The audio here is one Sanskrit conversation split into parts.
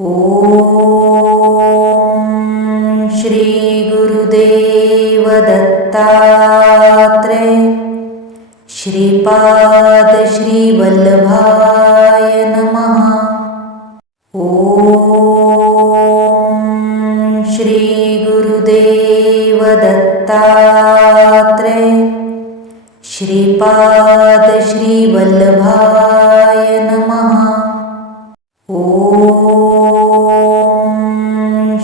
ओम श्री गुरुदेव दत्तात्रेय श्रीपाद श्री वल्लभाय नमः। ओम श्री गुरुदेव दत्तात्रेय श्रीपाद श्री वल्लभाय नमः। ओम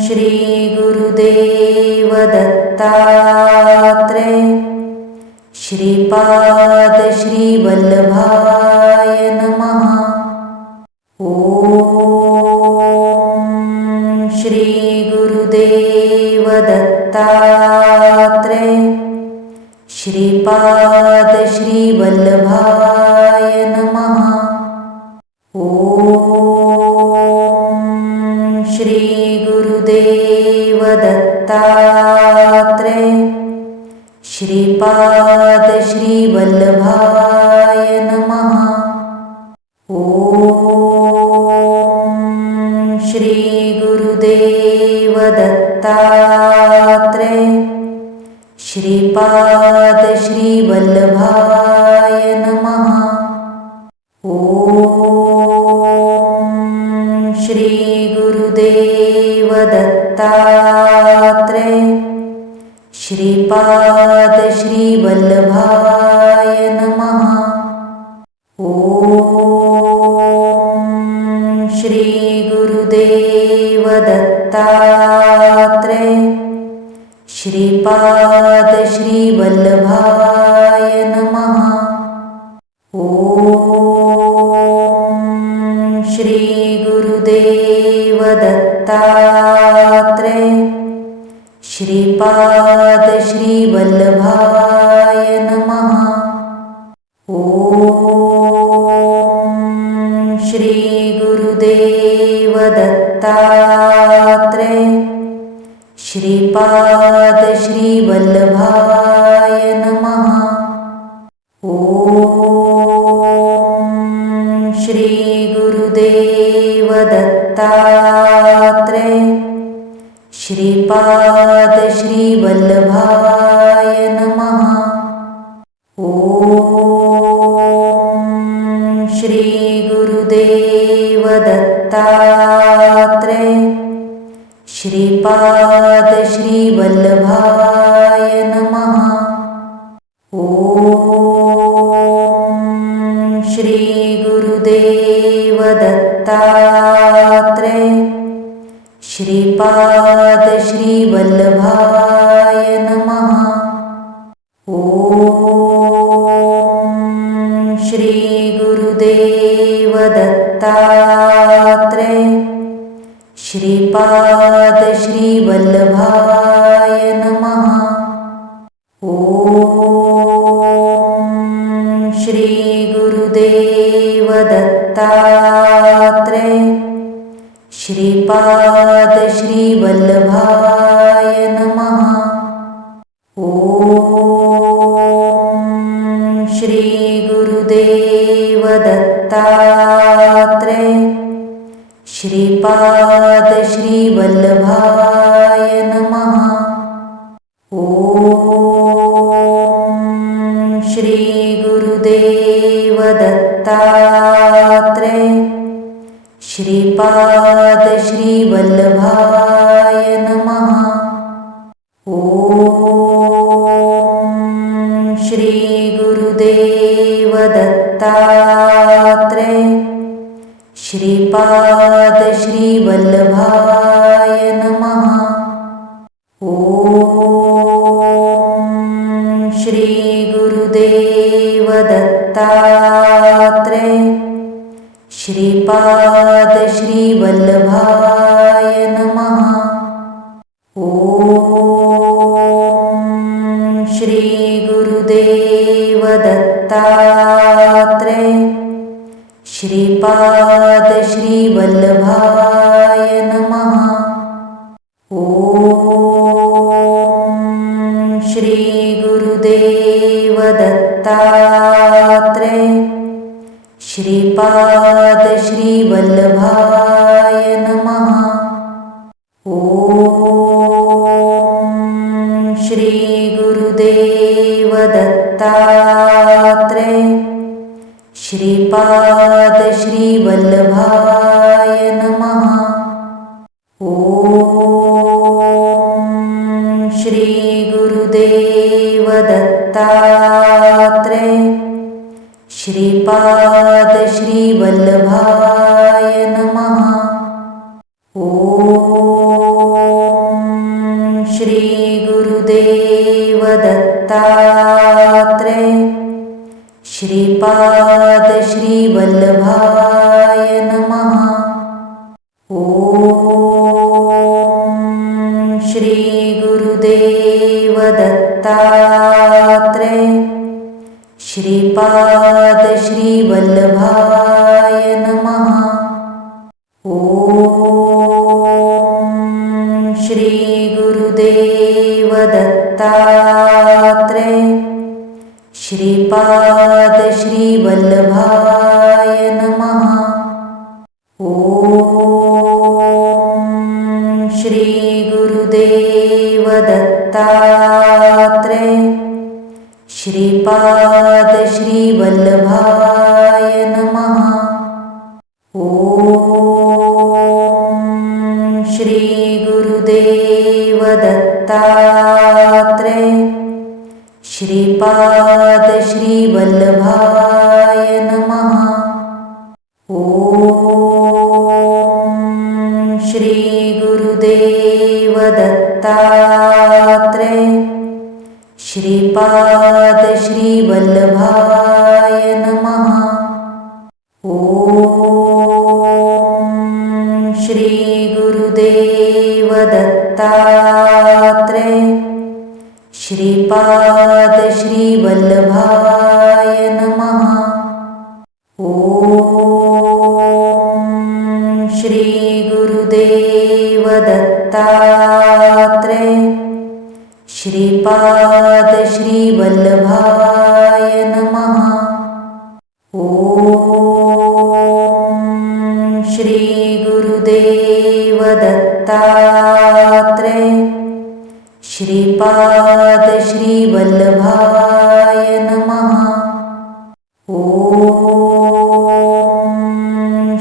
श्री गुरुदेव दत्तात्रेय श्रीपाद श्री वल्लभाय नमः। ओम श्री गुरुदेव दत्तात्रेय श्रीपाद श्री वल्लभाय नमः। ओम श्री गुरुदेव दत्तात्रेय श्रीपाद श्री वल्लभाय नमः। ओम श्री गुरुदेव दत्तात्रेय श्रीपाद श्री वल्लभाय नमः। ओम श्री गुरुदेव दत्तात्रेय श्रीपाद श्री वल्लभाय नमः। ओम श्री गुरुदेव दत्तात्रेय श्रीपाद श्री वल्लभाय नमः। ओम श्री गुरुदेव दत्तात्रेय श्रीपाद श्री वल्लभाय नमः। ओम श्री गुरुदेव दत्तात्रेय श्रीपाद श्री वल्लभाय नमः। ओम श्री गुरुदेव दत्तात्रेय श्रीपाद श्री वल्लभाय नमः। ओम श्री गुरुदेव दत्तात्रेय श्रीपाद श्री वल्लभाय नमः। ओम श्री गुरुदेव दत्तात्रेय श्रीपाद श्री वल्लभाय नमः। ओम श्री गुरुदेव दत्तात्रेय श्रीपाद श्री वल्लभाय नमः। ओम श्री गुरुदेव दत्तात्रेय श्रीपाद श्री वल्लभाय नमः। ओम श्री गुरुदेव दत्तात्रेय श्रीपाद श्री वल्लभाय नमः। ओम श्री गुरुदेव दत्तात्रेय श्रीपाद श्री वल्लभाय नमः। ओम श्री गुरुदेव दत्तात्रेय श्रीपाद श्री वल्लभाय नमः। ओम श्री गुरुदेव दत्तात्रेय श्रीपाद श्री वल्लभाय नमः। ओम श्री गुरुदेव दत्तात्रेय श्रीपाद श्री वल्लभाय नमः। ओम श्री गुरुदेव दत्तात्रेय श्रीपाद श्री वल्लभाय नमः। श्री वल्लभाय नमः। ओम श्री गुरुदेव दत्तात्रेय श्रीपाद श्री वल्लभाय नमः। ओम श्री गुरुदेव दत्तात्रेय श्रीपाद श्री वल्लभाय नमः। ओम श्री गुरुदेव दत्तात्रेय श्रीपाद श्री वल्लभाय नमः। ओम श्री गुरुदेव दत्तात्रेय श्रीपाद श्री वल्लभाय नमः। ओम श्री गुरुदेव दत्तात्रेय श्रीपाद श्री वल्लभाय नमः। ओम श्री गुरुदेव दत्तात्रेय श्रीपाद श्री वल्लभाय नमः। ओम श्री गुरुदेव दत्तात्रेय श्रीपाद श्री वल्लभाय नमः। ओम श्री गुरुदेव दत्तात्रेय श्रीपाद श्री वल्लभाय नमः। ओम श्री गुरुदेव दत्तात्रेय श्रीपाद श्री वल्लभाय नमः। ओम श्री गुरुदेव दत्तात्रेय श्रीपाद श्री वल्लभाय नमः। ओम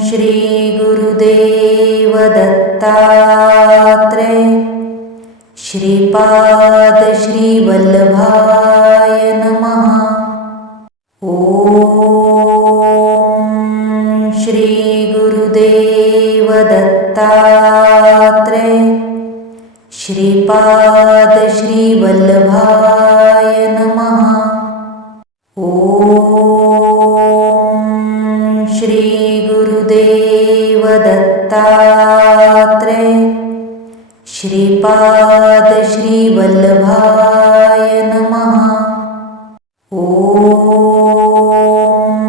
श्री गुरुदेव दत्तात्रेय श्रीपाद श्री वल्लभाय नमः। ओम श्री गुरुदेव दत्तात्रेय श्रीपाद श्री वल्लभाय नमः। ओम श्री गुरुदेव दत्तात्रेय श्रीपाद श्री वल्लभाय नमः। ओम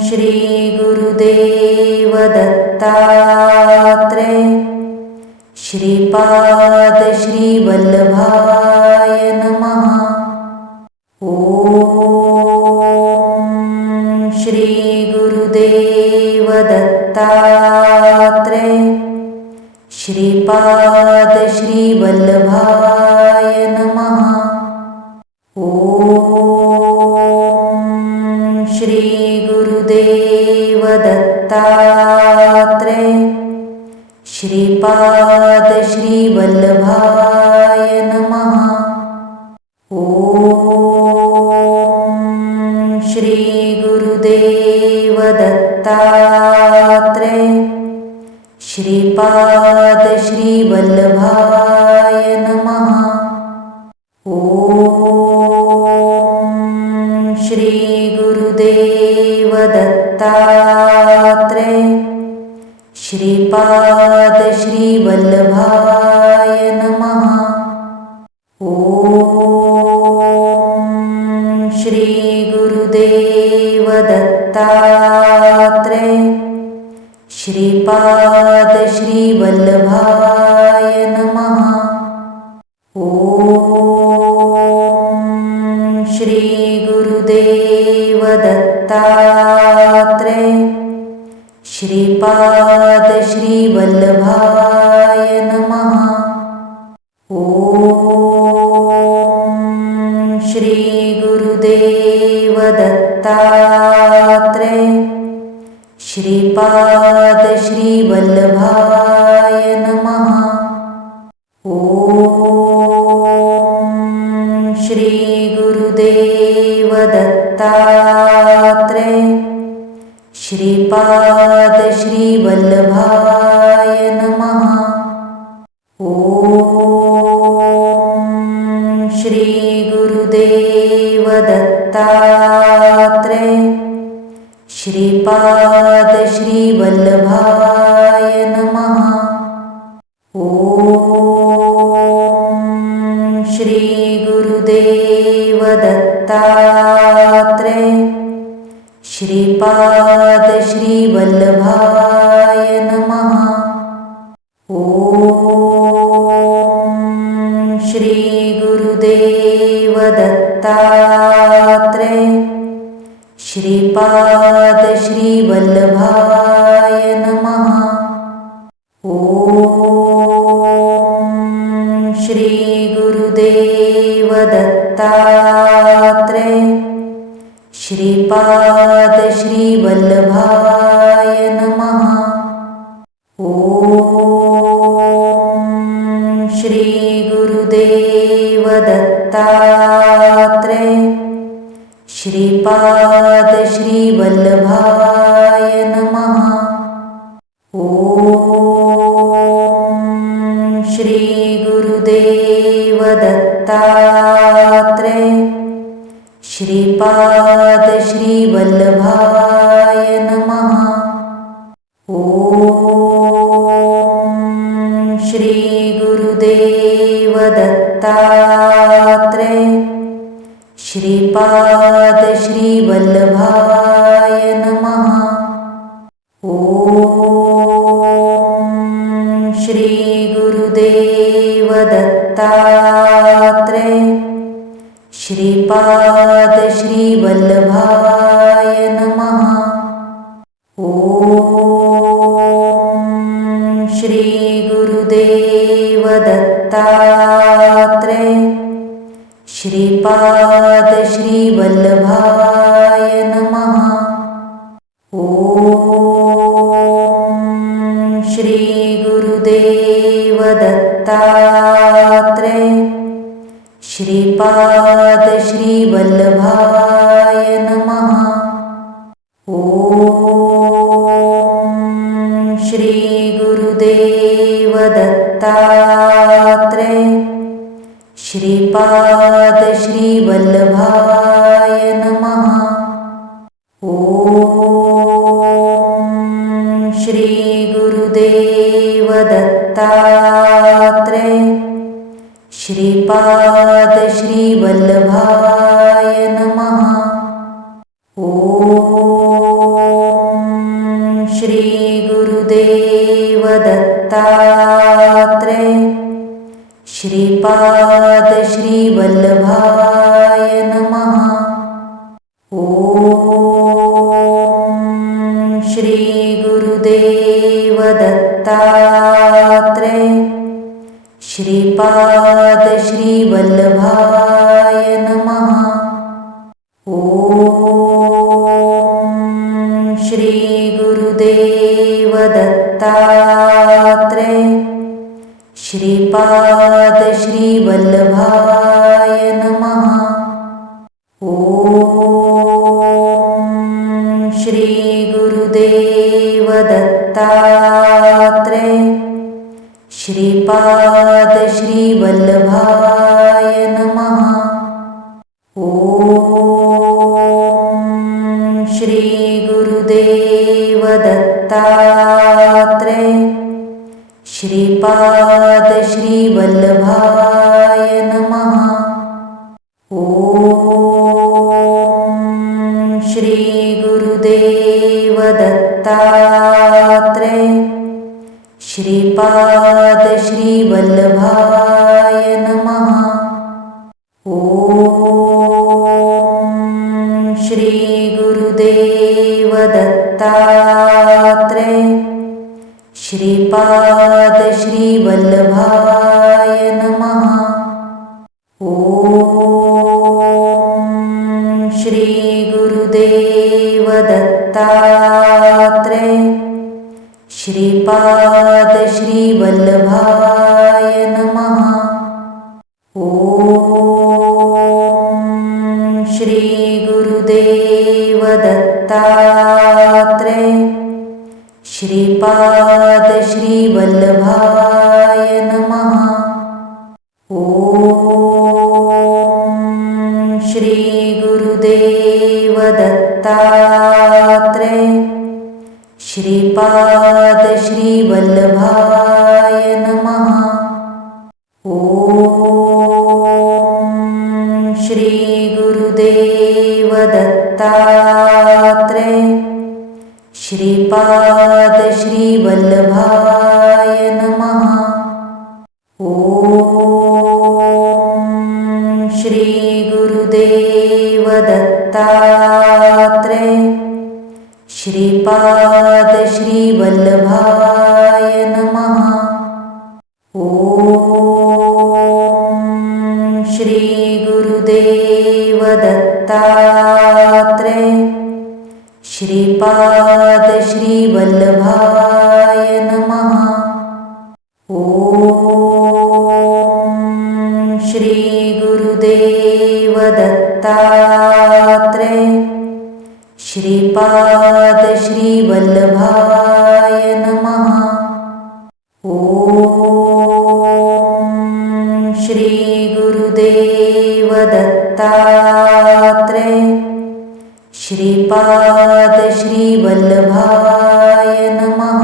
श्री गुरुदेव दत्तात्रेय श्रीपाद श्री वल्लभाय नमः। ओम श्री गुरुदेव दत्तात्रेय श्रीपाद श्री वल्लभाय नमः। ओम श्री गुरुदेव दत्तात्रेय श्रीपाद श्री वल्लभाय नमः। ओम श्री गुरुदेव दत्तात्रेय श्रीपाद श्री वल्लभाय नमः। ओम श्री गुरुदेव दत्तात्रेय श्रीपाद श्री वल्लभाय नमः। ओम श्री गुरुदेव दत्तात्रेय श्रीपाद श्री वल्लभाय नमः। ओम श्री गुरुदेव दत्तात्रेय श्रीपाद श्री वल्लभाय नमः। ओम श्री गुरुदेव दत्तात्रेय श्री श्रीपाद श्री वल्लभाय नमः। ओम श्री गुरुदेव दत्तात्रेय श्रीपाद श्री वल्लभाय नमः। ओम श्री गुरुदेव दत्तात्रेय श्रीपाद श्री वल्लभाय नमः। ओम श्री गुरुदेव दत्तात्रेय श्रीपाद श्री वल्लभाय नमः। ओम श्री गुरुदेव दत्तात्रेय श्रीपाद श्री वल्लभाय नमः। ओम श्री गुरुदेव दत्तात्रेय श्रीपाद श्री वल्लभाय नमः। ओम श्री गुरुदेव दत्तात्रेय श्रीपाद श्री वल्लभाय नमः। ओम श्री गुरुदेव दत्तात्रेय श्रीपाद श्री वल्लभाय नमः। ओम श्री गुरुदेव दत्तात्रेय श्रीपाद श्री वल्लभाय नमः। ओम श्री गुरुदेव दत्तात्रेय श्रीपाद श्री वल्लभाय नमः। ओम श्री गुरुदेव दत्तात्रेय श्रीपाद श्री वल्लभाय नमः। ओम श्री गुरुदेव दत्तात्रेय श्रीपाद श्री वल्लभाय नमः। ओम श्री गुरुदेव दत्तात्रेय श्रीपाद श्री वल्लभाय नमः। ओम श्री गुरुदेव दत्तात्रेय श्रीपाद श्री वल्लभाय नमः। ओम श्री गुरुदेव दत्तात्रेय श्रीपाद श्री वल्लभाय नमः। ओम श्री गुरुदेव दत्तात्रेय श्रीपाद श्री वल्लभाय नमः। ओम श्री गुरुदेव दत्तात्रेय श्रीपाद श्री वल्लभाय नमः। ओम श्री गुरुदेव दत्तात्रेय श्रीपाद श्री वल्लभाय नमः। ओम श्री गुरुदेव दत्तात्रेय श्रीपाद श्री वल्लभाय नमः। ओम श्री गुरुदेव दत्तात्रेय श्रीपाद श्री वल्लभाय नमः। ओम श्री गुरुदेव दत्तात्रेय श्रीपाद श्री वल्लभाय नमः। ओम श्री गुरुदेव दत्तात्रेय श्रीपाद श्रीवल्लभाय नमः। ॐ श्री गुरुदेव दत्तात्रेय श्रीपाद श्रीवल्लभाय नमः। ॐ श्री गुरुदेव दत्तात्रेय श्रीपाद श्रीवल्लभाय नमः। ॐ श्री गुरुदेव दत्तात्रेय श्रीपाद श्रीवल्लभाय नमः। ॐ श्री गुरुदेव दत्तात्रेय श्रीपाद श्रीवल्लभाय नमः। ॐ श्री गुरुदेव दत्तात्रेय श्रीपाद श्रीवल्लभाय नमः। ॐ श्री गुरुदेव दत्तात्रेय श्रीपाद श्रीवल्लभाय नमः। ॐ श्री गुरुदेव दत्तात्रेय श्रीपाद श्रीवल्लभाय नमः।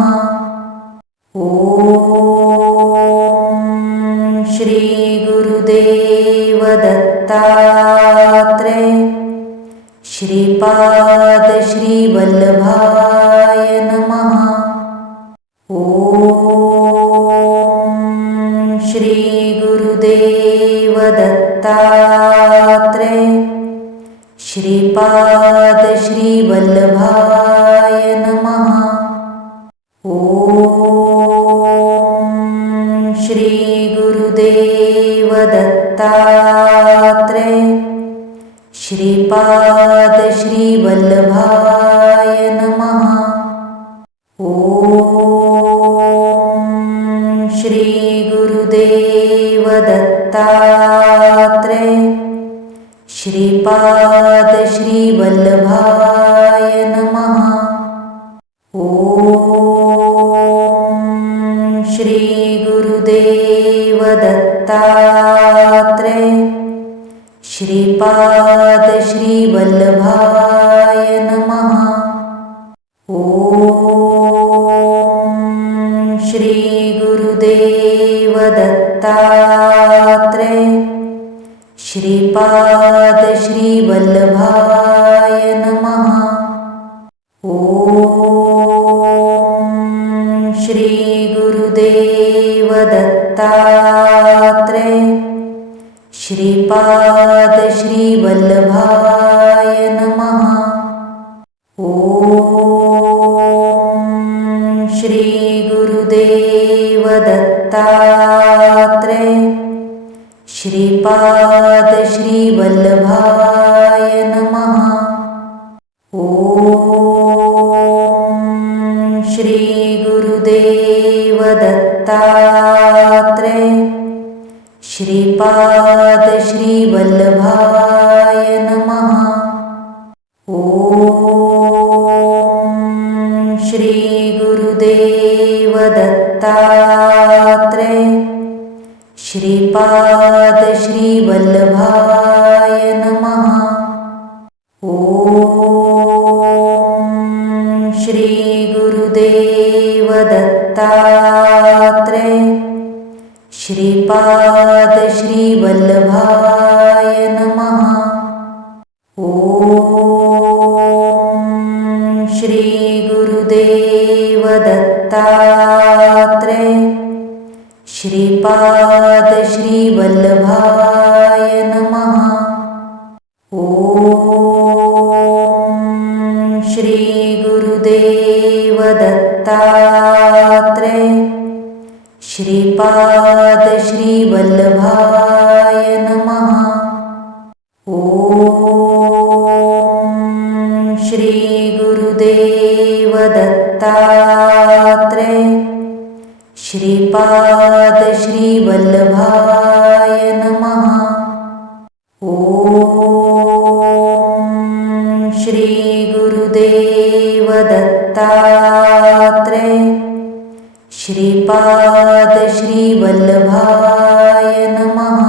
ॐ श्री गुरुदेव दत्तात्रेय श्रीपाद श्रीवल्लभाय नमः। ॐ श्री गुरुदेव दत्तात्रेय श्रीपाद श्रीवल्लभाय नमः। ॐ श्री गुरुदेव दत्तात्रेय श्रीपाद श्रीवल्लभाय नमः। ॐ श्री गुरुदेव दत्तात्रेय श्रीपाद श्रीवल्लभाय नमः। ॐ श्री गुरुदेव दत्तात्रेय श्रीपाद श्रीवल्लभाय नमः। ॐ श्री गुरुदेव दत्तात्रेय श्रीपाद श्रीवल्लभाय नमः। ॐ श्री गुरुदेव दत्तात्रेय श्रीपाद श्रीवल्लभाय नमः। ॐ श्री गुरुदेव दत्तात्रेय श्रीपाद श्रीवल्लभाय नमः। ॐ श्री गुरुदेव दत्तात्रेय श्रीपाद श्रीवल्लभाय नमः। ॐ श्री गुरुदेव दत्तात्रेय श्रीपाद श्रीवल्लभाय नमः। ॐ श्री गुरुदेव दत्तात्रेय श्रीपाद श्रीवल्लभाय नमः। ॐ श्री गुरुदेव दत्तात्रेय श्रीपाद श्रीवल्लभाय नमः। ॐ श्री गुरुदेव दत्तात्रेय श्रीपाद श्रीवल्लभाय नमः। ॐ श्री गुरुदेव दत्तात्रेय श्रीपाद श्रीवल्लभाय नमः। ॐ श्री गुरुदेव दत्तात्रेय श्रीपाद श्रीवल्लभाय नमः।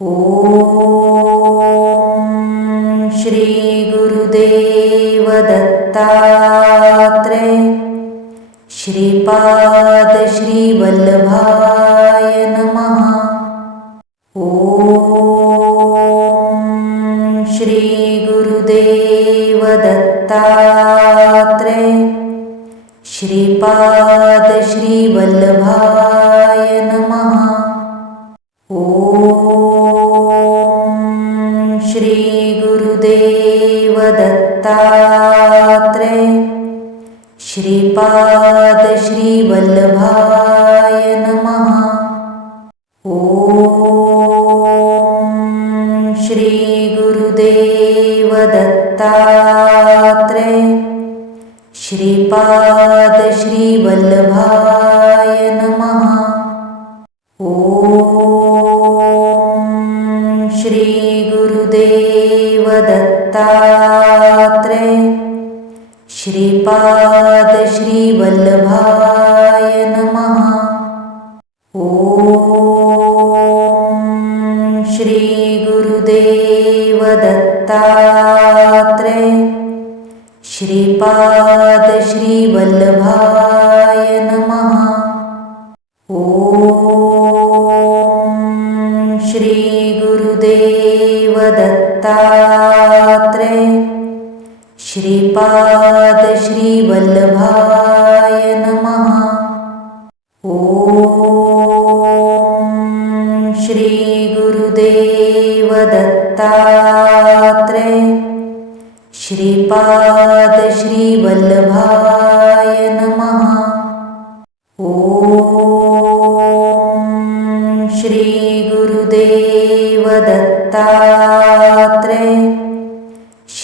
ॐ श्री गुरुदेव दत्तात्रेय श्रीपाद श्रीवल्लभाय नमः। ॐ श्री गुरुदेव दत्तात्रेय श्रीपाद श्रीवल्लभाय नमः। ॐ श्री गुरुदेव दत्तात्रेय श्रीपाद श्रीवल्लभाय नमः। ॐ श्री गुरुदेव दत्तात्रेय श्रीपाद श्रीवल्लभाय नमः। ॐ श्री गुरुदेव दत्तात्रेय श्रीपाद श्रीवल्लभाय नमः। ॐ श्री गुरुदेव दत्तात्रेय श्रीपाद श्रीवल्लभाय नमः। ॐ श्री गुरुदेव दत्तात्रेय श्रीपाद श्रीवल्लभाय नमः। ॐ श्री गुरुदेव दत्तात्रेय श्रीपाद श्रीवल्लभाय नमः। ॐ श्री गुरुदेव दत्तात्रेय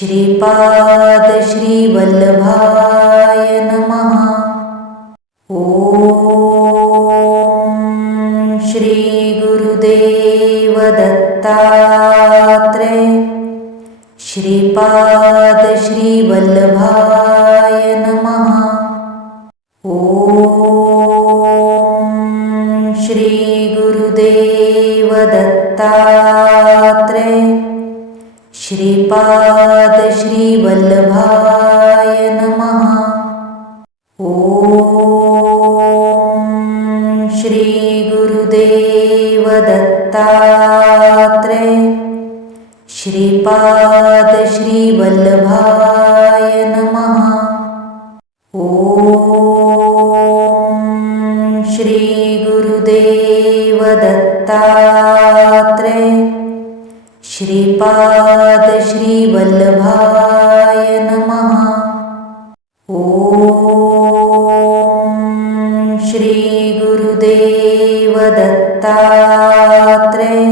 श्रीपाद श्रीवल्लभाय नमः। ॐ श्री गुरुदेव दत्तात्रेय श्रीपाद श्रीवल्लभाय नमः। ॐ श्री गुरुदेव दत्तात्रेय श्रीपाद श्रीवल्लभाय नमः। ॐ श्री गुरुदेव दत्तात्रेय श्रीपाद श्रीवल्लभाय नमः। ॐ श्री गुरुदेव दत्तात्रेय श्रीपाद श्रीवल्लभाय नमः। ॐ श्री गुरुदेव दत्तात्रेय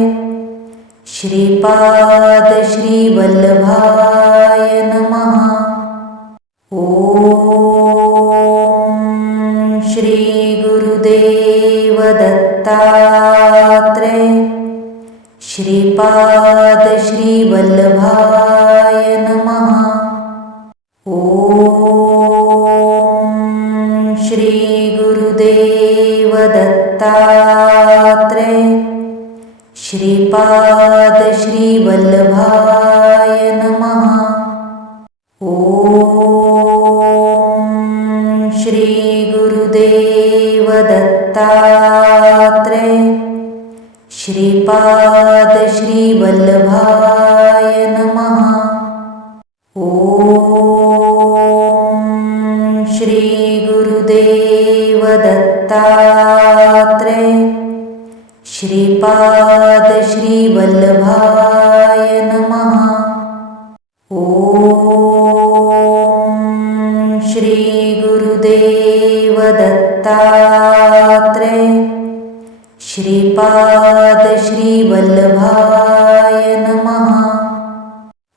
श्रीपाद श्रीवल्लभाय नमः। ॐ श्री गुरुदेव दत्तात्रेय श्रीपाद श्रीवल्लभाय नमः। ॐ श्री गुरुदेव दत्तात्रेय श्रीपाद श्रीवल्लभाय नमः। ॐ श्री गुरुदेव दत्तात्रेय श्रीपाद श्रीवल्लभाय नमः। ॐ श्री गुरुदेव दत्तात्रेय श्रीपाद श्रीवल्लभाय नमः। ॐ श्री गुरुदेव दत्तात्रेय श्रीपाद श्रीवल्लभाय नमः।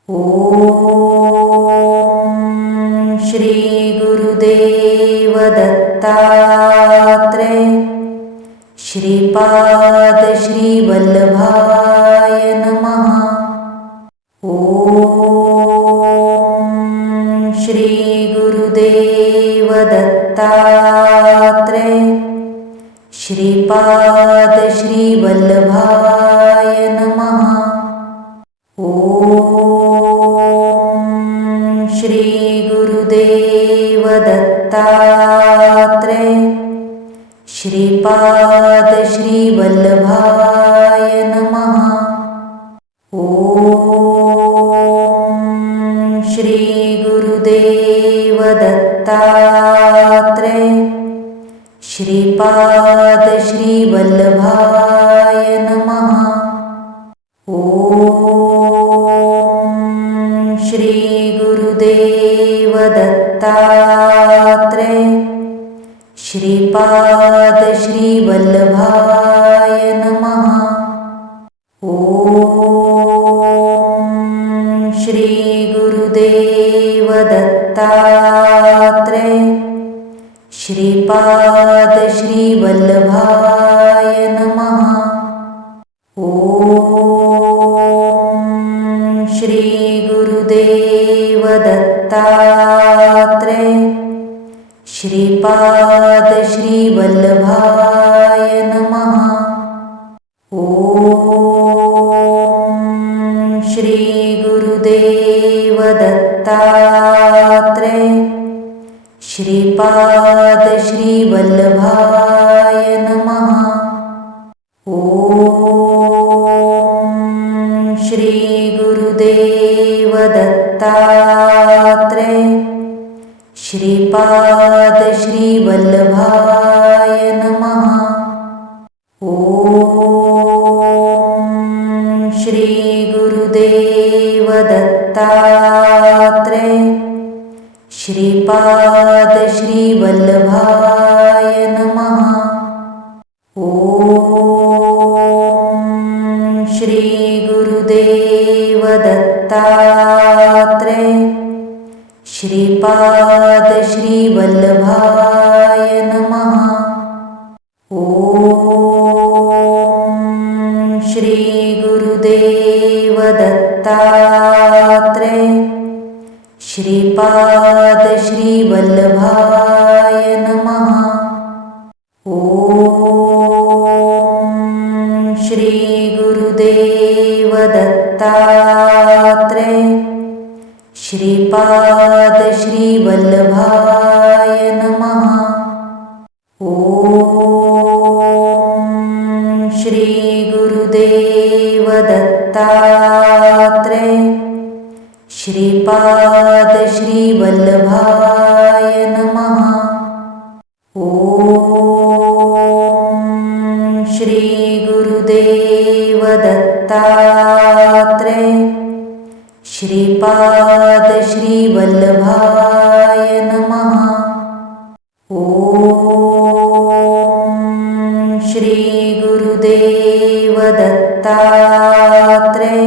ॐ श्री गुरुदेव दत्तात्रेय श्रीपाद श्रीवल्लभाय नमः। ॐ श्री गुरुदेव दत्तात्रेय श्रीपाद श्रीवल्लभाय नमः। ॐ श्री गुरुदेव दत्तात्रेय श्रीपाद श्रीवल्लभाय नमः। ॐ श्री गुरुदेव दत्तात्रेय श्रीपाद श्रीवल्लभाय नमः। ॐ श्री गुरुदेव दत्तात्रेय श्रीपाद श्रीवल्लभाय नमः। ॐ श्री गुरुदेव दत्तात्रेय श्रीपाद श्रीवल्लभाय नमः। ॐ श्री गुरुदेव दत्तात्रेय श्रीपाद श्रीवल्लभाय नमः। ॐ श्री गुरुदेव दत्तात्रेय श्रीपाद श्रीवल्लभाय नमः। ॐ श्री गुरुदेव दत्तात्रेय श्रीपाद श्रीवल्लभाय नमः। ॐ श्री गुरुदेव दत्तात्रेय श्रीपाद श्रीवल्लभाय नमः। ॐ श्री गुरुदेव दत्तात्रेय श्रीपाद श्रीवल्लभाय नमः। ॐ श्री गुरुदेव दत्तात्रेय श्रीपाद श्रीवल्लभाय नमः। ॐ श्री गुरुदेव दत्तात्रेय श्रीपाद श्रीवल्लभाय नमः। ॐ श्री गुरुदेव दत्तात्रेय श्रीपाद श्रीवल्लभाय नमः। ॐ श्री गुरुदेव दत्तात्रेय श्रीपाद श्रीवल्लभाय नमः। ॐ श्री गुरुदेव दत्तात्रेय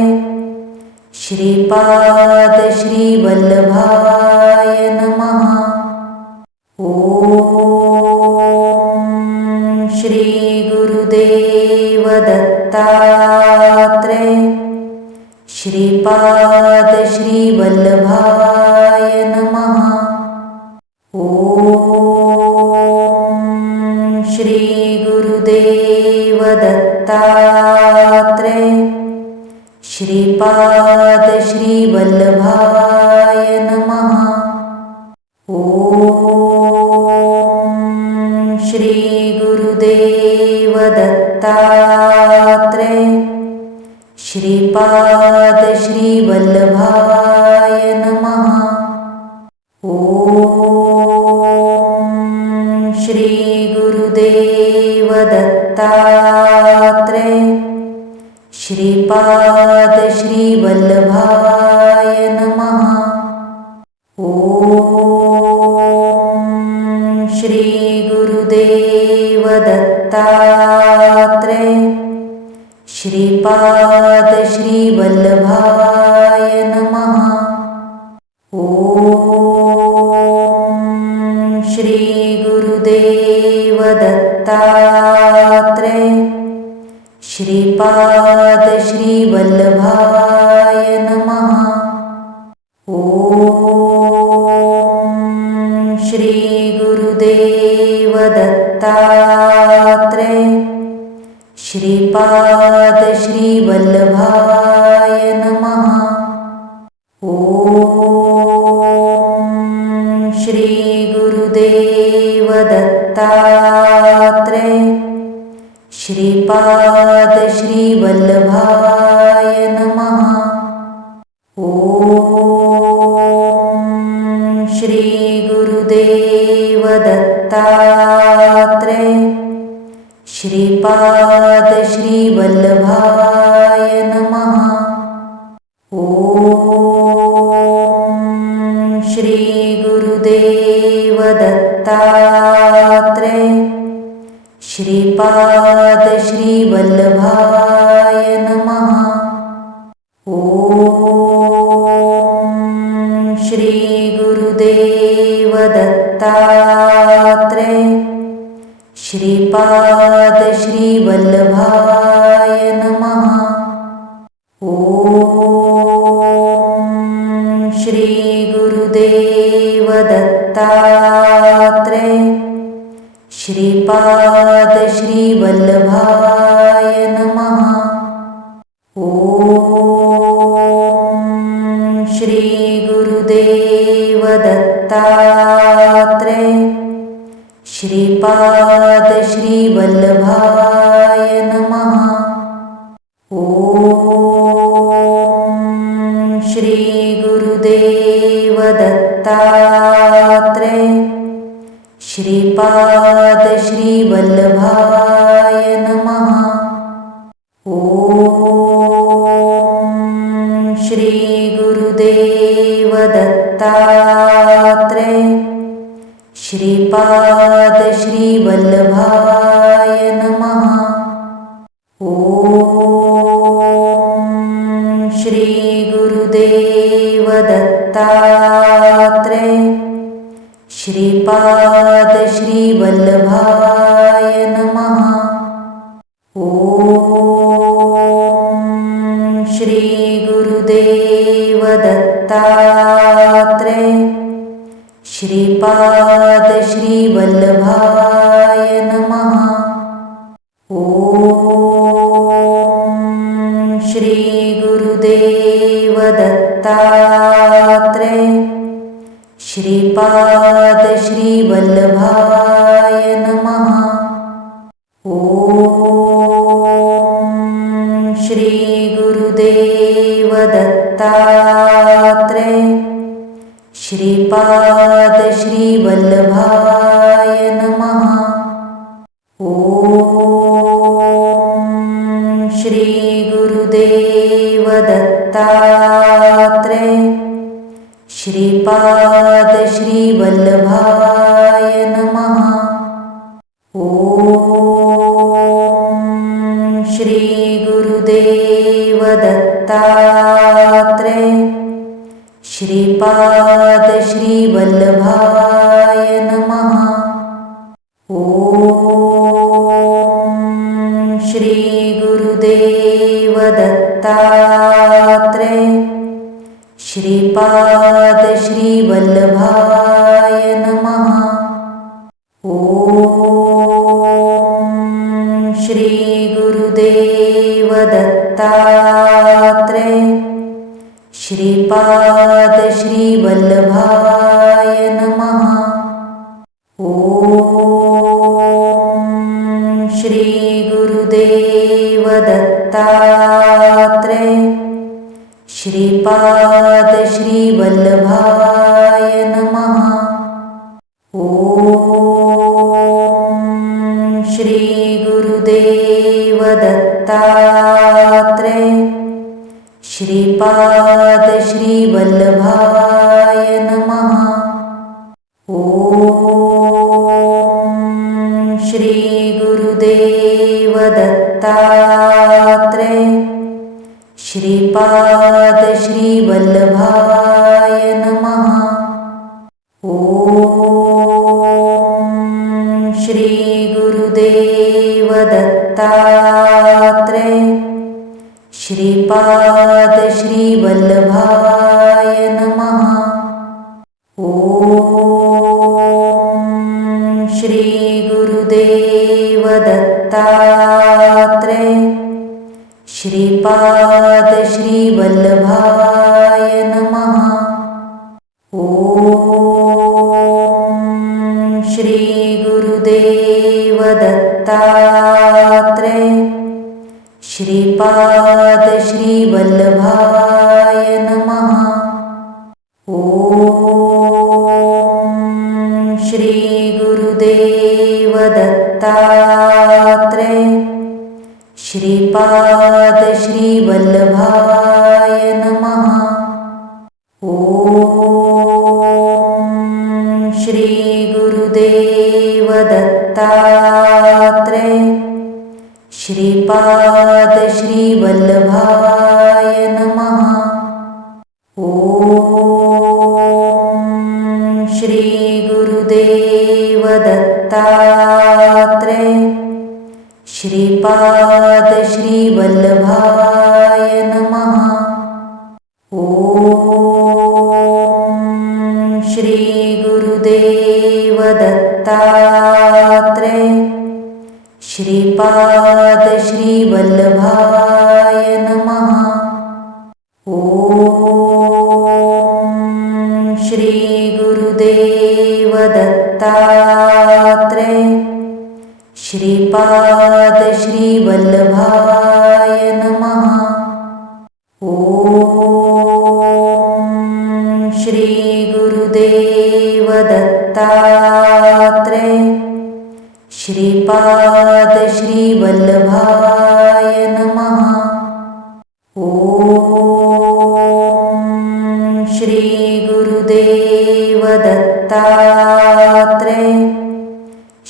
श्रीपाद श्रीवल्लभाय नमः। ॐ श्री गुरुदेव दत्तात्रेय श्रीपाद श्रीवल्लभाय नमः। ॐ श्री गुरुदेव दत्तात्रेय श्रीपाद श्रीवल्लभाय नमः। ॐ श्री गुरुदेव दत्तात्रेय श्रीपाद श्रीवल्लभाय नमः। ॐ श्री गुरुदेव दत्तात्रेय श्रीपाद श्रीवल्लभाय नमः। ॐ श्री गुरुदेव दत्तात्रेय श्रीपाद श्रीवल्लभाय नमः। ॐ श्री गुरुदेव दत्तात्रेय दत्तात्रेय श्रीपाद श्रीवल्लभाय नमः। ओम श्री गुरुदेव दत्तात्रेय श्रीपाद श्रीवल्लभाय नमः। ओम श्री गुरुदेव दत्तात्रेय श्रीपाद श्रीवल्लभाय नमः। ओम श्री गुरुदेव दत्तात्रेय श्रीपाद श्रीवल्लभाय नमः। ओम श्री गुरुदेव दत्तात्रेय श्रीपाद श्रीवल्लभाय नमः। ओम श्री गुरुदेव दत्तात्रेय श्रीपाद श्रीवल्लभाय नमः। ओम श्री गुरुदेव दत्तात्रेय श्रीपाद श्रीवल्लभाय नमः। ओम श्री गुरुदेव दत्तात्रेय श्रीपाद श्रीवल्लभाय नमः। ओम श्री गुरुदेव दत्तात्रेय श्रीपाद श्रीवल्लभाय नमः। ओम श्री गुरुदेव दत्तात्रेय श्रीपाद श्रीवल्लभाय नमः। ओम श्री गुरुदेव दत्तात्रेय श्रीपाद श्रीवल्लभाय नमः। ओम श्री गुरुदेव दत्तात्रेय श्रीपाद श्रीवल्लभाय नमः। ओम श्री गुरुदेव दत्तात्रेय श्रीपाद श्रीवल्लभाय नमः। ओम श्री गुरुदेव दत्तात्रेय श्रीपाद श्रीवल्लभाय नमः। ओम श्री गुरुदेव दत्तात्रेय श्रीपाद श्रीवल्लभाय नमः। ओम श्री गुरुदेव दत्तात्रेय श्रीपाद श्रीवल्लभाय नमः। ओम श्री गुरुदेव दत्तात्रेय श्रीपाद श्रीवल्लभाय नमः। ओम श्री गुरुदेव दत्तात्रेय श्रीपाद श्रीवल्लभाय नमः। ओम श्री गुरुदेव दत्तात्रेय श्रीपाद श्रीवल्लभाय नमः। ओम श्री गुरुदेव दत्तात्रेय श्रीपाद श्रीवल्लभाय नमः। ओम श्री गुरुदेव दत्तात्रेय श्रीपाद श्रीवल्लभाय नमः। ओम श्री गुरुदेव दत्तात्रेय श्रीपाद श्रीवल्लभाय नमः। ॐ श्री गुरुदेव दत्तात्रेय श्रीपाद श्रीवल्लभाय नमः। ॐ श्री गुरुदेव दत्तात्रेय श्रीपाद श्रीवल्लभाय नमः। ॐ श्री गुरुदेव दत्तात्रेय श्रीपाद श्रीवल्लभाय नमः। ॐ श्री गुरुदेव दत्तात्रेय श्रीपाद श्रीवल्लभाय नमः। ॐ श्री गुरुदेव दत्तात्रेय श्रीपाद श्रीवल्लभाय नमः। ॐ श्री गुरुदेव दत्तात्रेय श्रीपाद श्रीवल्लभाय नमः। ॐ श्री गुरुदेव दत्तात्रेय श्रीपाद श्रीवल्लभाय नमः। ॐ श्री गुरुदेव दत्तात्रेय श्रीपाद श्रीवल्लभाय नमः। ॐ श्री गुरुदेव दत्तात्रेय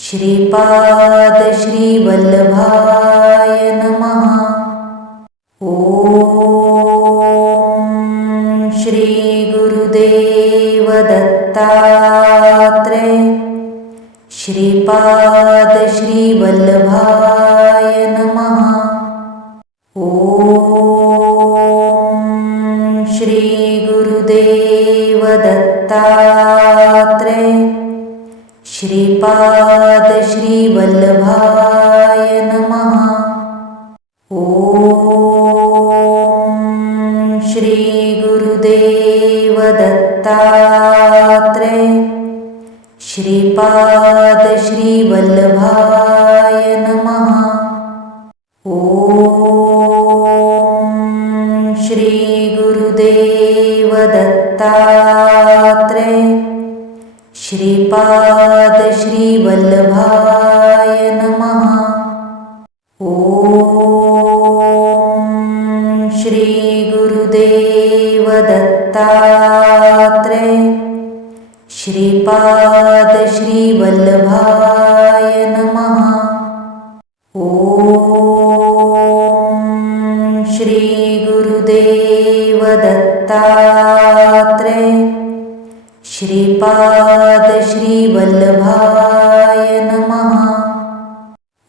श्रीपाद श्रीवल्लभाय नमः। ॐ श्री गुरुदेव दत्तात्रेय श्रीपाद श्रीवल्लभाय नमः। ॐ श्री गुरुदेव दत्तात्रेय श्रीपाद श्रीवल्लभाय नमः। ॐ श्री गुरुदेव दत्तात्रेय श्रीपाद श्रीवल्लभाय नमः। ॐ श्री गुरुदेव दत्तात्रेय श्रीपाद श्रीवल्लभाय नमः। ॐ श्री गुरुदेव दत्तात्रेय श्रीपाद श्रीवल्लभाय नमः। ॐ श्री गुरुदेव दत्तात्रेय श्रीपाद श्रीवल्लभाय नमः।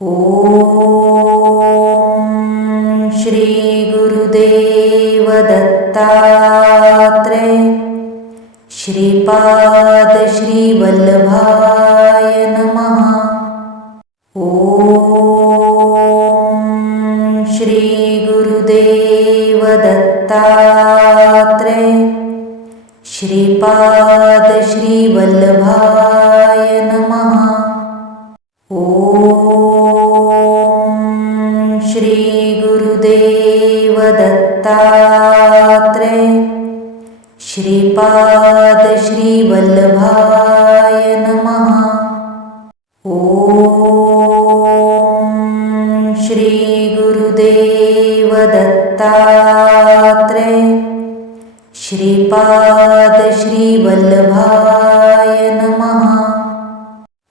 ॐ श्री गुरुदेव दत्तात्रेय श्रीपाद श्रीवल्लभाय नमः। ॐ श्री गुरुदेव दत्तात्रेय श्रीपाद श्रीवल्लभाय नमः। ॐ श्री गुरुदेव दत्तात्रेय श्रीपाद श्रीवल्लभाय नमः। ॐ श्री गुरुदेव दत्तात्रेय श्रीपाद श्रीवल्लभाय नमः।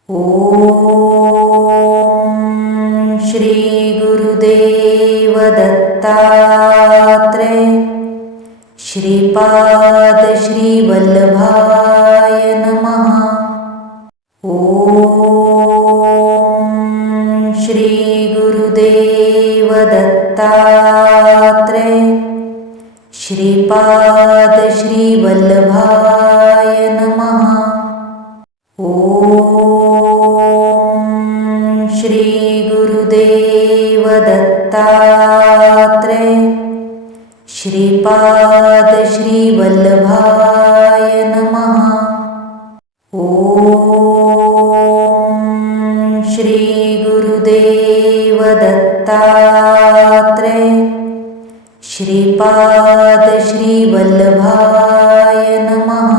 ॐ श्री गुरुदेव दत्तात्रेय श्रीपाद श्रीवल्लभाय नमः। ॐ श्री गुरुदेव दत्तात्रय श्रीपाद श्री वल्लभाय नमः। ओम श्री गुरुदेव दत्तात्रय श्रीपाद श्री वल्लभाय नमः। ओम श्री गुरुदेव दत्तात्रय श्रीपाद श्री वल्लभाय नमः।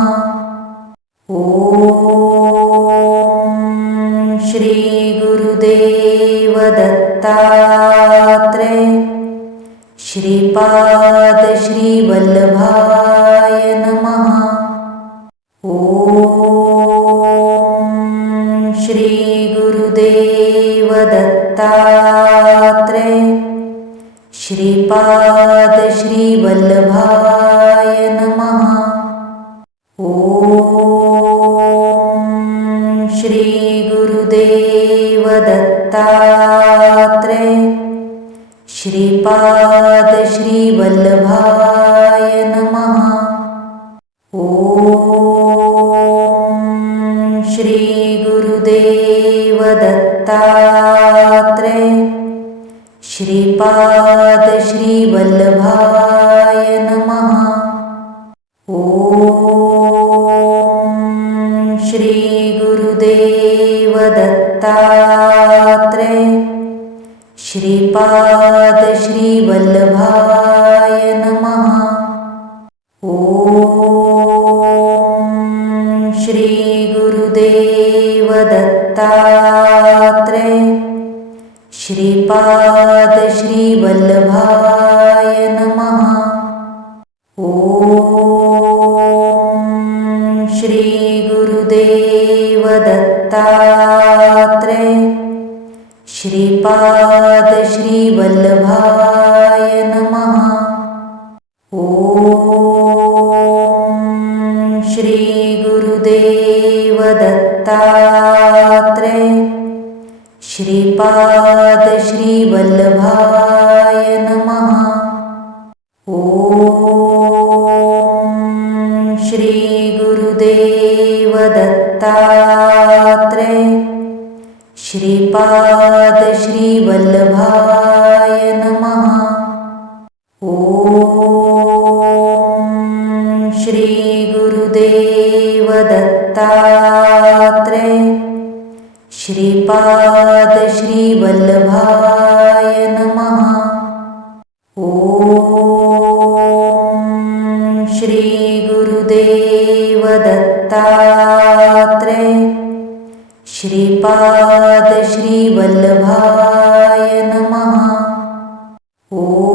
ओम श्री गुरुदेव दत्तात्रय श्रीपाद श्री वल्लभाय नमः। ओम श्री गुरुदेव दत्तात्रय श्रीपाद श्री वल्लभाय नमः। ओम श्री गुरुदेव दत्तात्रय श्रीपाद श्री वल्लभाय नमः। ओम श्री गुरुदेव दत्तात्रय श्रीपाद श्री वल्लभाय नमः। ओम श्री गुरुदेव दत्तात्रय श्रीपाद श्री वल्लभाय नमः। ओम श्री गुरुदेव दत्तात्रय श्रीपाद श्री वल्लभाय नमः। ओम श्री गुरुदेव दत्तात्रय श्रीपाद श्री वल्लभाय नमः। ओम श्री गुरुदेव दत्तात्रय श्रीपाद श्री वल्लभाय नमः। ओम श्री गुरुदेव दत्तात्रय श्रीपाद श्री वल्लभाय नमः। ओम श्री गुरुदेव दत्तात्रय श्रीपाद श्री वल्लभाय नमः। ओम श्री गुरुदेव दत्तात्रय श्रीपाद श्री वल्लभाय नमः।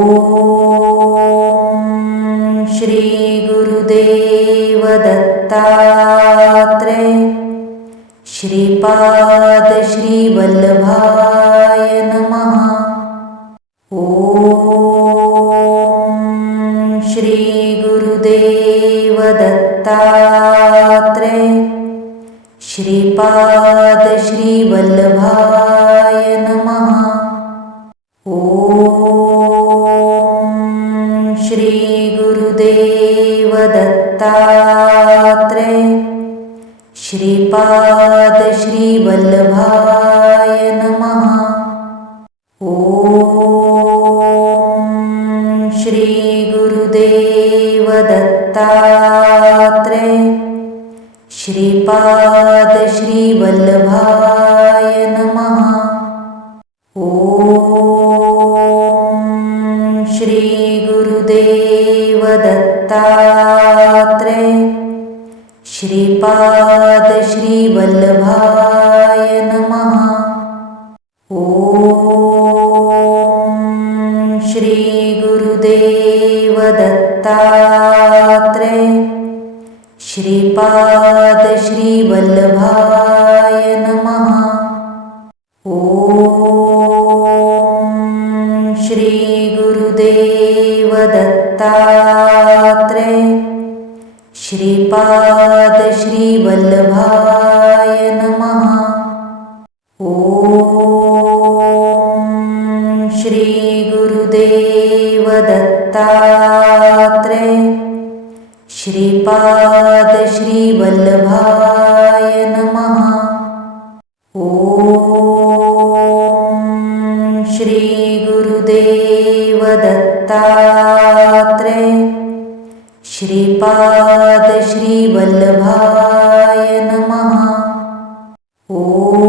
ओम श्री गुरुदेव दत्तात्रय श्रीपाद श्री वल्लभाय नमः। ओम श्री गुरुदेव दत्तात्रय श्रीपाद श्री वल्लभाय नमः। ओम श्री गुरुदेव दत्तात्रय श्रीपाद श्री वल्लभाय नमः। ओम श्री गुरुदेव दत्तात्रय श्रीपाद श्री वल्लभाय नमः। ओम श्री गुरुदेव दत्तात्रय श्रीपाद श्री वल्लभाय नमः। ओम श्री गुरुदेव दत्तात्रय श्रीपाद श्री वल्लभाय नमः। ओम श्री गुरुदेव दत्तात्रय श्रीपाद श्री वल्लभाय नमः। ओम श्री गुरुदेव दत्तात्रेय श्रीपाद श्री वल्लभाय नमः। ओम श्री गुरुदेव दत्तात्रेय श्रीपाद श्री वल्लभाय नमः। ओम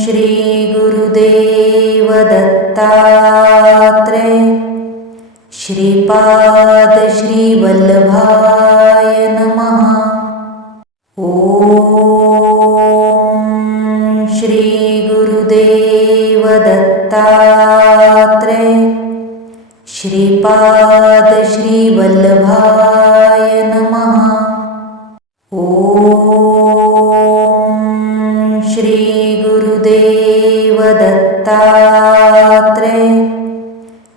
श्री गुरुदेव दत्तात्रेय श्रीपाद श्री वल्लभाय नमः। ओम श्री गुरुदेव दत्तात्रेय श्रीपाद श्री वल्लभाय नमः। ओम श्री गुरुदेव दत्तात्रेय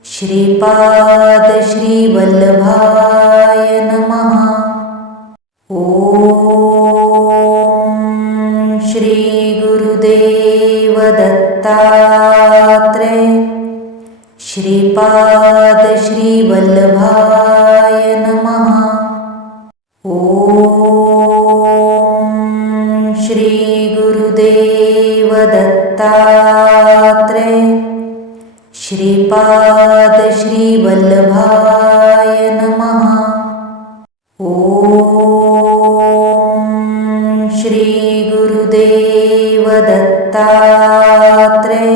श्रीपाद श्री वल्लभाय नमः। ओम श्री गुरुदेव दत्तात्रेय श्रीपाद श्री वल्लभाय नमः। ओम श्री गुरुदेव दत्तात्रेय श्रीपाद श्री वल्लभाय नमः। ओम श्री गुरुदेव दत्तात्रेय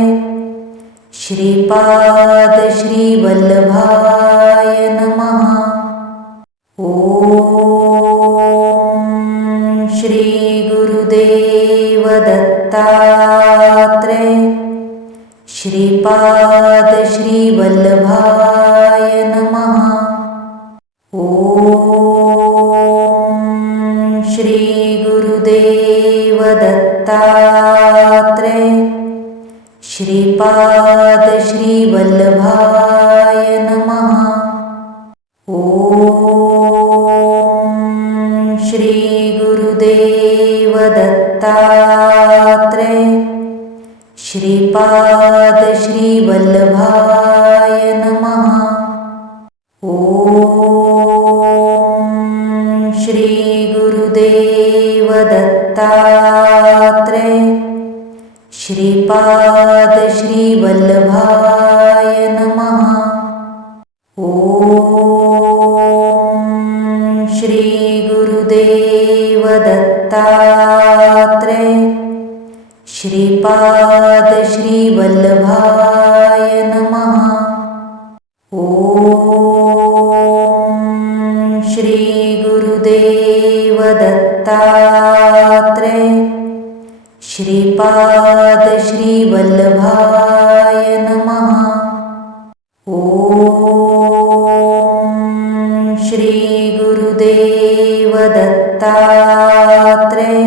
श्रीपाद श्री वल्लभाय नमः। ओम श्री गुरुदेव दत्तात्रेय श्रीपाद श्री वल्लभाय नमः। ओम श्री गुरुदेव दत्तात्रेय श्रीपाद श्री वल्लभाय नमः। ओम श्री गुरुदेव दत्तात्रेय श्रीपाद श्री वल्लभाय नमः। ओम श्री गुरुदेव दत्तात्रेय श्रीपाद श्री वल्लभाय नमः। ओम श्री गुरुदेव दत्तात्रेय श्रीपाद श्री वल्लभाय नमः। ओम श्री गुरुदेव दत्तात्रेय श्रीपाद श्री वल्लभाय नमः। ओम श्री गुरुदेव दत्तात्रेय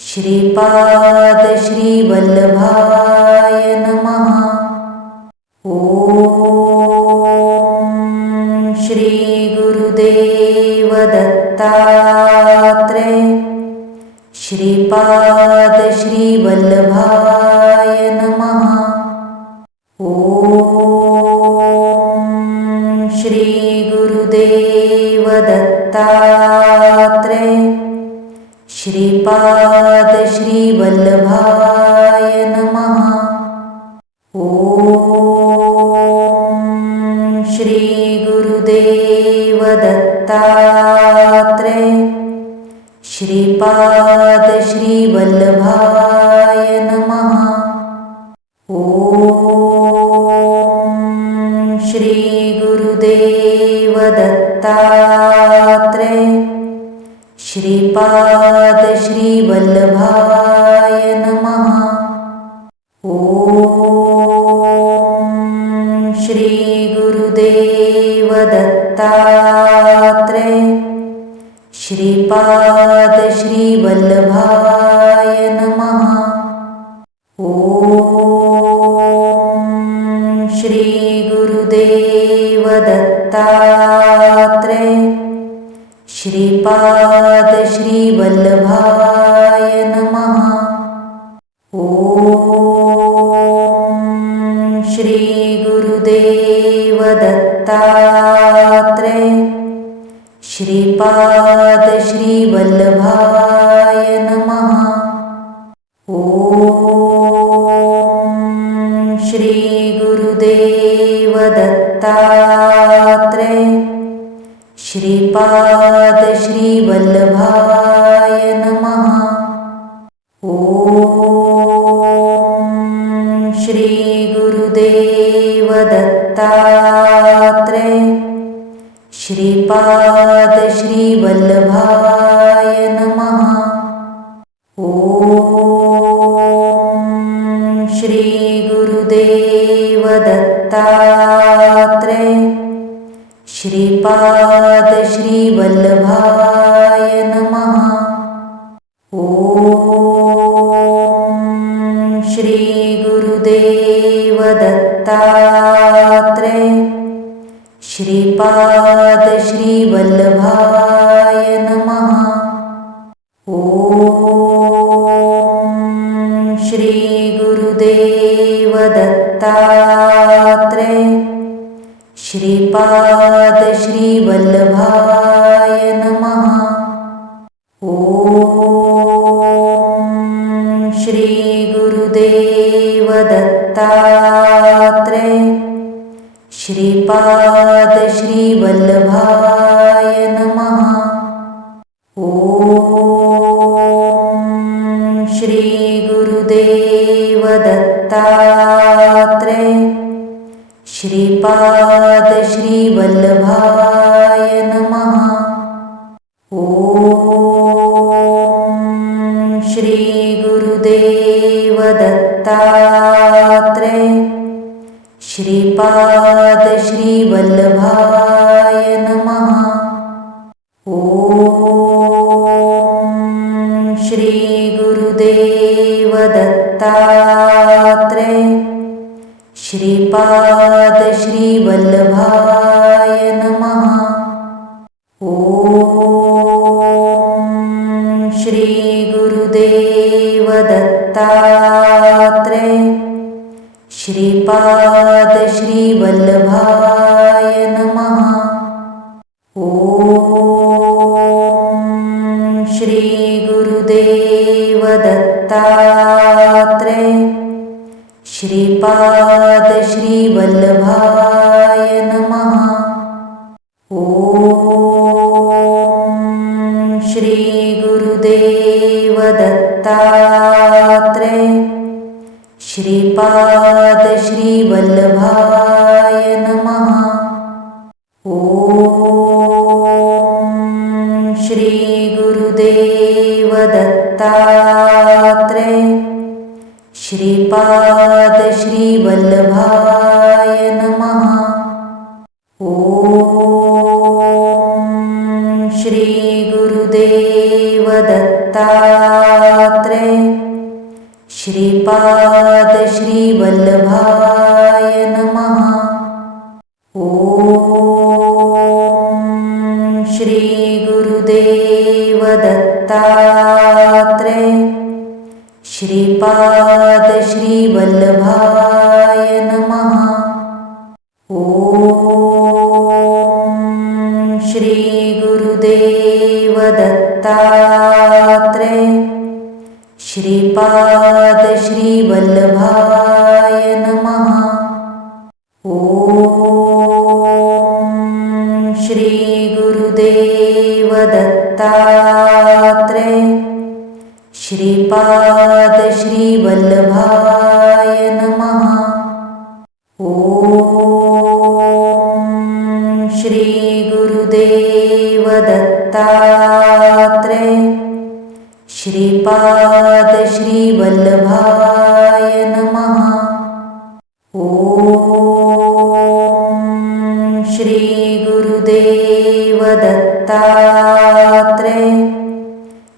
श्रीपाद श्री वल्लभाय नमः। ओम श्री गुरुदेव दत्तात्रेय श्रीपाद श्री वल्लभाय नमः। ओम श्री गुरुदेव दत्तात्रेय श्रीपाद श्री वल्लभाय नमः। ओम श्री गुरुदेव दत्तात्रेय श्रीपाद श्री वल्लभाय नमः। ओम श्री गुरुदेव दत्तात्रेय श्रीपाद श्री वल्लभाय नमः। ओम श्री गुरुदेव दत्तात्रेय श्रीपाद श्री वल्लभाय नमः। ओम श्री गुरुदेव दत्तात्रेय श्रीपाद श्री वल्लभाय नमः। ओम श्री गुरुदेव दत्तात्रय श्रीपाद श्री वल्लभाय नमः। ओम श्री गुरुदेव दत्तात्रय श्रीपाद श्री वल्लभाय नमः। ओम श्री गुरुदेव दत्तात्रय श्रीपाद श्री वल्लभाय नमः। ओम श्री गुरुदेव दत्तात्रय श्रीपाद श्री वल्लभाय नमः। ओम श्री गुरुदेव दत्तात्रय श्रीपाद श्री वल्लभाय नमः। ओम श्री गुरुदेव दत्तात्रय श्रीपाद श्री वल्लभाय नमः। ओम श्री गुरुदेव दत्तात्रय श्रीपाद श्री वल्लभाय नमः। ओम श्री गुरुदेव दत्तात्रय श्रीपाद श्री वल्लभाय नमः। ओम श्री गुरुदेव दत्तात्रय श्रीपाद श्री वल्लभाय नमः। ओम श्री गुरुदेव दत्तात्रय श्रीपाद श्री वल्लभाय नमः। ओम श्री गुरुदेव दत्तात्रय श्रीपाद श्री वल्लभाय नमः। ओम श्री गुरुदेव दत्तात्रय श्रीपाद श्री वल्लभाय नमः। ओम श्री गुरुदेव दत्तात्रय श्रीपाद श्री वल्लभाय नमः। ओम श्री गुरुदेव दत्तात्रय श्रीपाद श्री वल्लभाय नमः। ओम श्री गुरुदेव दत्तात्रय श्रीपाद श्री वल्लभाय नमः। ओम श्री गुरुदेव दत्तात्रय श्रीपाद श्री वल्लभाय नमः। ओम श्री गुरुदेव दत्तात्रय श्रीपाद श्री वल्लभाय नमः। ओम श्री गुरुदेव दत्तात्रय श्रीपाद श्री वल्लभाय नमः। ओम श्री गुरुदेव दत्तात्रय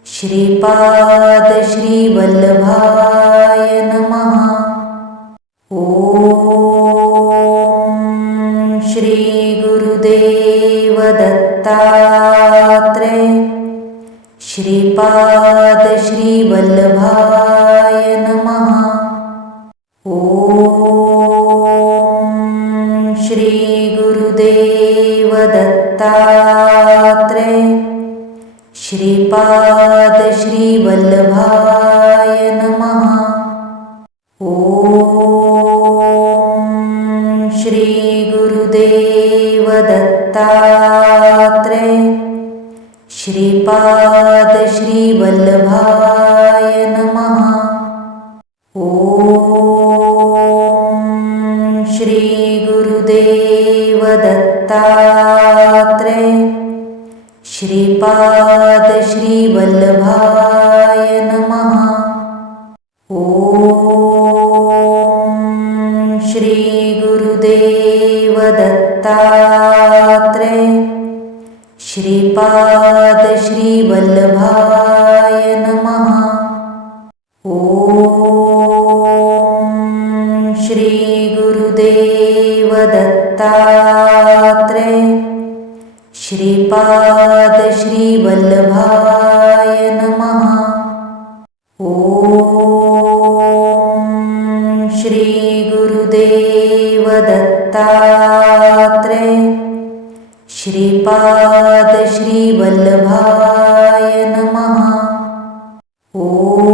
श्रीपाद श्री वल्लभाय नमः। ओम श्री गुरुदेव दत्तात्रय श्रीपाद श्री वल्लभाय नमः। ओम श्री गुरुदेव दत्तात्रय श्रीपाद श्री वल्लभाय नमः। ओम दत्तात्रेय श्रीपाद श्री वल्लभाय नमः। ओम श्री गुरुदेव दत्तात्रेय श्रीपाद श्री वल्लभाय नमः। ओम श्री गुरुदेव दत्तात्रेय श्रीपाद श्री वल्लभाय नमः। ओम श्री गुरुदेव दत्तात्रेय श्रीपाद श्री वल्लभाय नमः। ओम श्री गुरुदेव दत्तात्रेय श्रीपाद श्री वल्लभाय नमः। ओम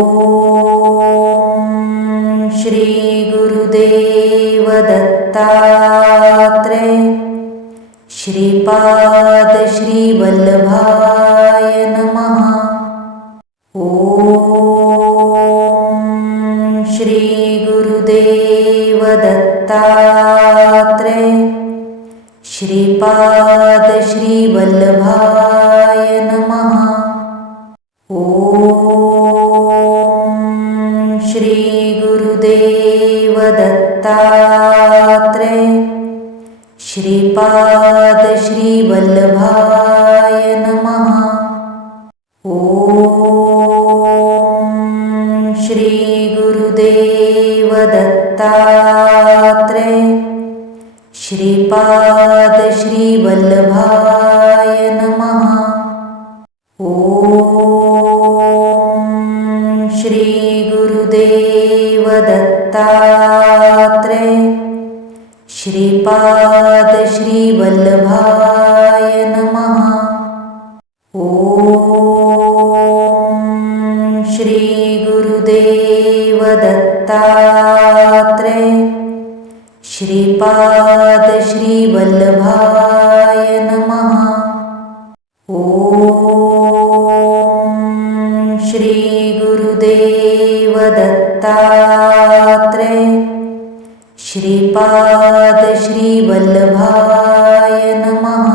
श्री गुरुदेव दत्तात्रेय श्रीपाद श्री वल्लभाय नमः। ओम श्री गुरुदेव दत्तात्रेय श्रीपाद श्री वल्लभाय नमः। ओम श्री गुरुदेव दत्तात्रेय श्रीपाद श्री वल्लभाय नमः। ओम श्री गुरुदेव दत्तात्रेय श्रीपाद श्री वल्लभाय नमः। ओम श्री गुरुदेव दत्तात्रेय श्रीपाद श्री वल्लभाय नमः। ओम श्री गुरुदेव दत्तात्रेय श्रीपाद श्री वल्लभाय नमः। ओम श्री गुरुदेव दत्तात्रेय श्रीपाद श्री वल्लभाय नमः।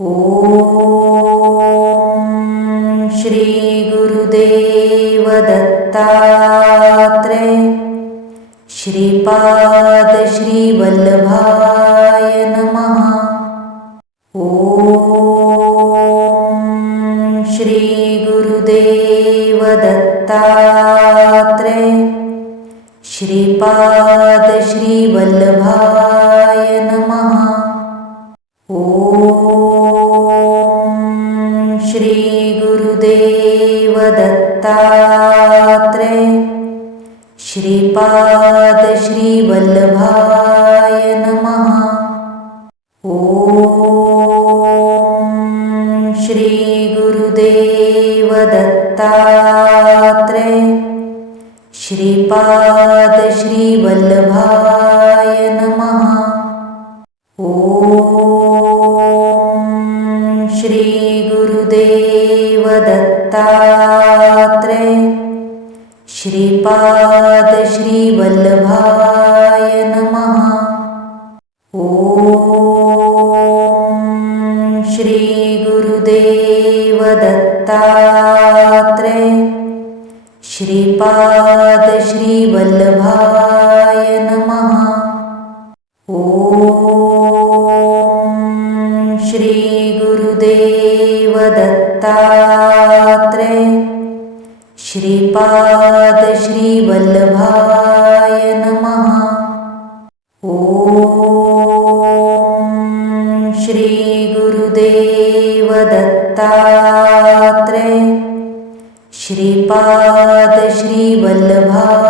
ओम श्री गुरुदेव दत्तात्रेय श्रीपाद श्री वल्लभाय नमः। ओम श्री गुरुदेव दत्तात्रेय श्रीपाद श्री वल्लभाय नमः। ओम श्री गुरुदेव दत्तात्रेय श्रीपाद श्री वल्लभाय नमः। ओम श्री गुरुदेव दत्तात्रेय श्रीपाद श्री वल्लभाय नमः। ओम श्री गुरुदेव दत्तात्रेय श्रीपाद श्री वल्लभाय नमः। ओम श्री गुरुदेव दत्तात्रेय श्रीपाद श्री वल्लभाय नमः। ओम श्री गुरुदेव दत्तात्रेय श्रीपाद श्री वल्लभाय नमः। ओम श्री गुरुदेव दत्तात्रेय श्रीपाद श्री वल्लभाय